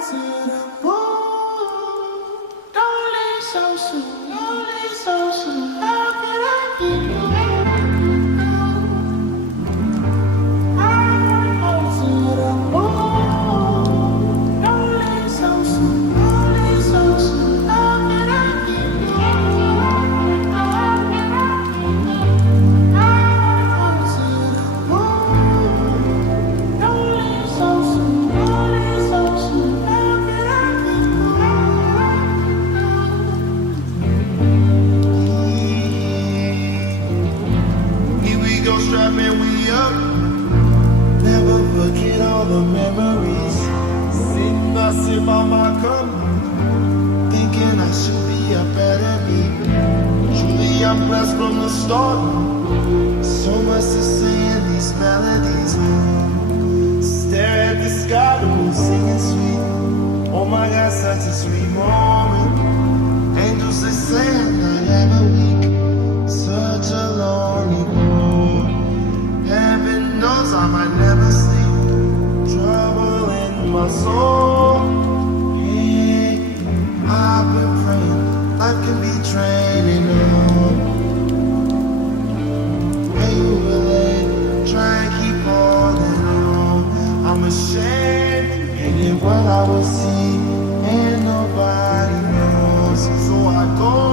to the moon. Don't leave so soon, don't leave so soon. How can I keep you? Strapping we up, never forget all the memories. Sitting by sip on my cup, thinking I should be a better me. Truly I'm blessed from the start. So much to say in these melodies. Stare at the sky, singing sweet. Oh my God, such a sweet moment. Angels they saying that every week, such a lonely road. Heaven knows I might never sleep. Trouble in my soul. Hey, I've been praying life can be training on. Hey, you relate, try and keep holding on. I'm ashamed, and in what I will see, and nobody knows. So I go